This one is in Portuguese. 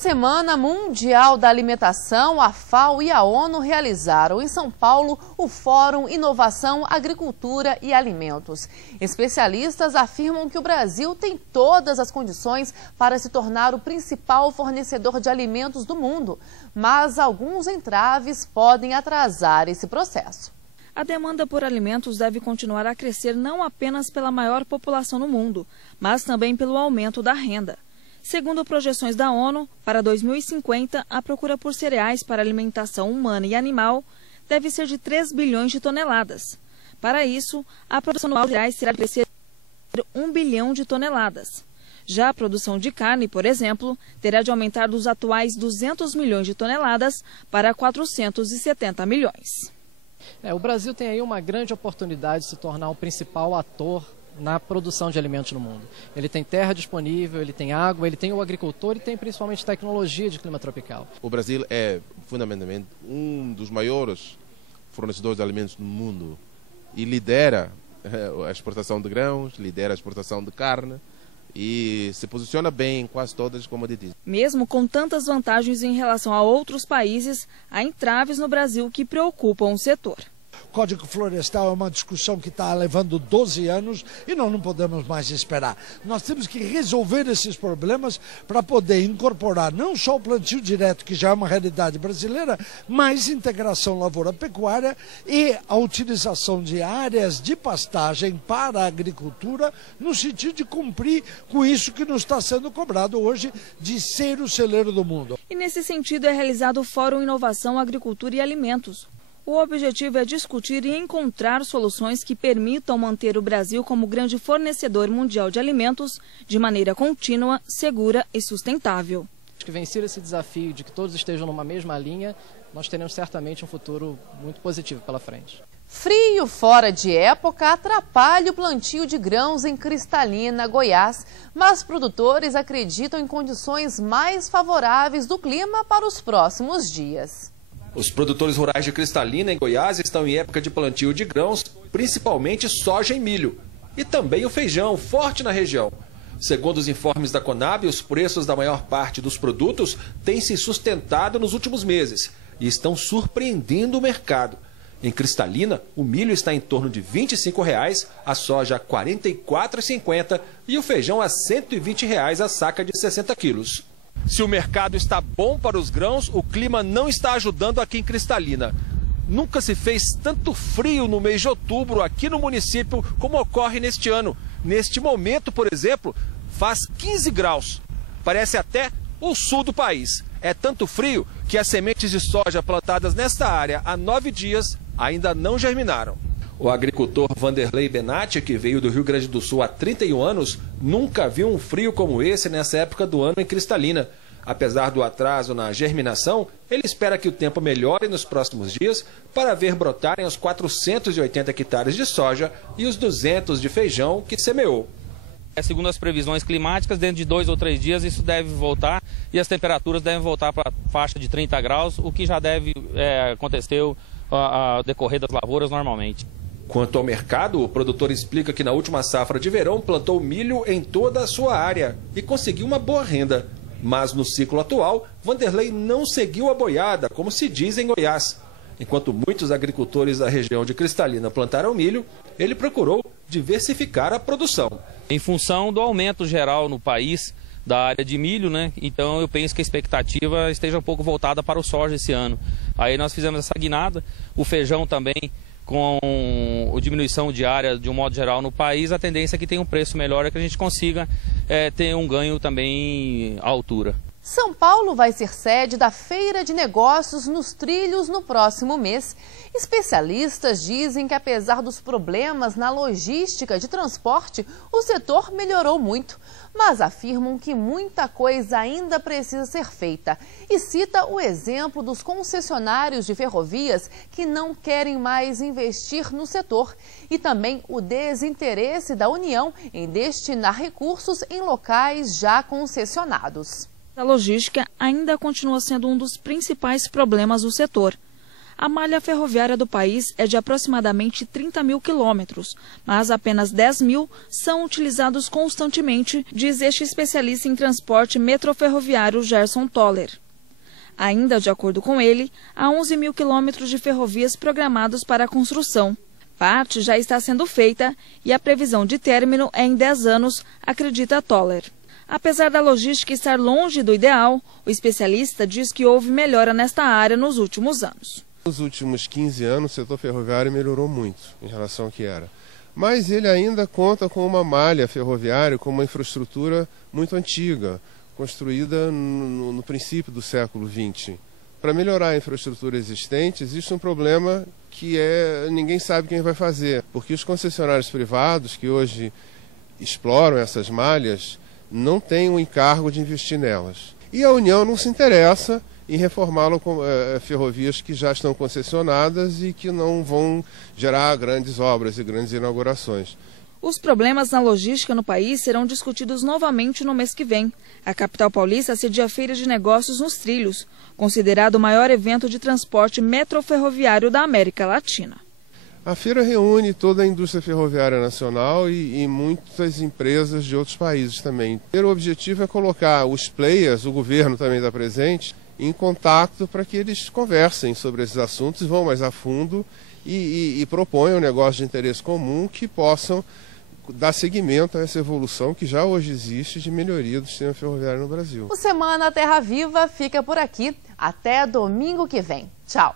Semana Mundial da Alimentação, a FAO e a ONU realizaram em São Paulo o Fórum Inovação, Agricultura e Alimentos. Especialistas afirmam que o Brasil tem todas as condições para se tornar o principal fornecedor de alimentos do mundo, mas alguns entraves podem atrasar esse processo. A demanda por alimentos deve continuar a crescer não apenas pela maior população no mundo, mas também pelo aumento da renda. Segundo projeções da ONU, para 2050, a procura por cereais para alimentação humana e animal deve ser de 3 bilhões de toneladas. Para isso, a produção anual de cereais será de crescer 1 bilhão de toneladas. Já a produção de carne, por exemplo, terá de aumentar dos atuais 200 milhões de toneladas para 470 milhões. O Brasil tem aí uma grande oportunidade de se tornar o principal ator na produção de alimentos no mundo. Ele tem terra disponível, ele tem água, ele tem o agricultor e tem principalmente tecnologia de clima tropical. O Brasil é fundamentalmente um dos maiores fornecedores de alimentos no mundo e lidera a exportação de grãos, lidera a exportação de carne e se posiciona bem em quase todas as commodities. Mesmo com tantas vantagens em relação a outros países, há entraves no Brasil que preocupam o setor. O Código Florestal é uma discussão que está levando 12 anos e nós não podemos mais esperar. Nós temos que resolver esses problemas para poder incorporar não só o plantio direto, que já é uma realidade brasileira, mas integração lavoura-pecuária e a utilização de áreas de pastagem para a agricultura, no sentido de cumprir com isso que nos está sendo cobrado hoje de ser o celeiro do mundo. E nesse sentido é realizado o Fórum Inovação, Agricultura e Alimentos. O objetivo é discutir e encontrar soluções que permitam manter o Brasil como grande fornecedor mundial de alimentos de maneira contínua, segura e sustentável. Acho que vencer esse desafio de que todos estejam numa mesma linha, nós teremos certamente um futuro muito positivo pela frente. Frio fora de época atrapalha o plantio de grãos em Cristalina, Goiás, mas produtores acreditam em condições mais favoráveis do clima para os próximos dias. Os produtores rurais de Cristalina, em Goiás, estão em época de plantio de grãos, principalmente soja e milho. E também o feijão, forte na região. Segundo os informes da Conab, os preços da maior parte dos produtos têm se sustentado nos últimos meses e estão surpreendendo o mercado. Em Cristalina, o milho está em torno de R$ 25,00, a soja a R$ 44,50 e o feijão a R$ 120,00 a saca de 60 quilos. Se o mercado está bom para os grãos, o clima não está ajudando aqui em Cristalina. Nunca se fez tanto frio no mês de outubro aqui no município como ocorre neste ano. Neste momento, por exemplo, faz 15 graus. Parece até o sul do país. É tanto frio que as sementes de soja plantadas nesta área há 9 dias ainda não germinaram. O agricultor Vanderlei Benatti, que veio do Rio Grande do Sul há 31 anos, nunca viu um frio como esse nessa época do ano em Cristalina. Apesar do atraso na germinação, ele espera que o tempo melhore nos próximos dias para ver brotarem os 480 hectares de soja e os 200 de feijão que semeou. Segundo as previsões climáticas, dentro de 2 ou 3 dias isso deve voltar e as temperaturas devem voltar para a faixa de 30 graus, o que já deve acontecer ao decorrer das lavouras normalmente. Quanto ao mercado, o produtor explica que na última safra de verão plantou milho em toda a sua área e conseguiu uma boa renda. Mas no ciclo atual, Vanderlei não seguiu a boiada, como se diz em Goiás. Enquanto muitos agricultores da região de Cristalina plantaram milho, ele procurou diversificar a produção. Em função do aumento geral no país da área de milho, então eu penso que a expectativa esteja um pouco voltada para o soja esse ano. Aí nós fizemos essa guinada, o feijão também, com a diminuição de área de um modo geral no país, a tendência é que tenha um preço melhor, é que a gente consiga ter um ganho também à altura. São Paulo vai ser sede da Feira de Negócios nos Trilhos no próximo mês. Especialistas dizem que, apesar dos problemas na logística de transporte, o setor melhorou muito, mas afirmam que muita coisa ainda precisa ser feita. E cita o exemplo dos concessionários de ferrovias que não querem mais investir no setor e também o desinteresse da União em destinar recursos em locais já concessionados. A logística ainda continua sendo um dos principais problemas do setor. A malha ferroviária do país é de aproximadamente 30 mil quilômetros, mas apenas 10 mil são utilizados constantemente, diz este especialista em transporte metroferroviário Gerson Toller. Ainda de acordo com ele, há 11 mil quilômetros de ferrovias programados para a construção. Parte já está sendo feita e a previsão de término é em 10 anos, acredita Toller. Apesar da logística estar longe do ideal, o especialista diz que houve melhora nesta área nos últimos anos. Nos últimos 15 anos, o setor ferroviário melhorou muito em relação ao que era. Mas ele ainda conta com uma malha ferroviária, com uma infraestrutura muito antiga, construída no princípio do século XX. Para melhorar a infraestrutura existente, existe um problema que ninguém sabe quem vai fazer, porque os concessionários privados que hoje exploram essas malhas não têm o encargo de investir nelas. E a União não se interessa em reformar ferrovias que já estão concessionadas e que não vão gerar grandes obras e grandes inaugurações. Os problemas na logística no país serão discutidos novamente no mês que vem. A capital paulista cedia a Feira de Negócios nos Trilhos, considerado o maior evento de transporte metroferroviário da América Latina. A feira reúne toda a indústria ferroviária nacional e muitas empresas de outros países também. O objetivo é colocar os players, o governo também está presente, em contato para que eles conversem sobre esses assuntos, vão mais a fundo e proponham um negócio de interesse comum que possam dar seguimento a essa evolução que já hoje existe de melhoria do sistema ferroviário no Brasil. O Semana Terra Viva fica por aqui. Até domingo que vem. Tchau!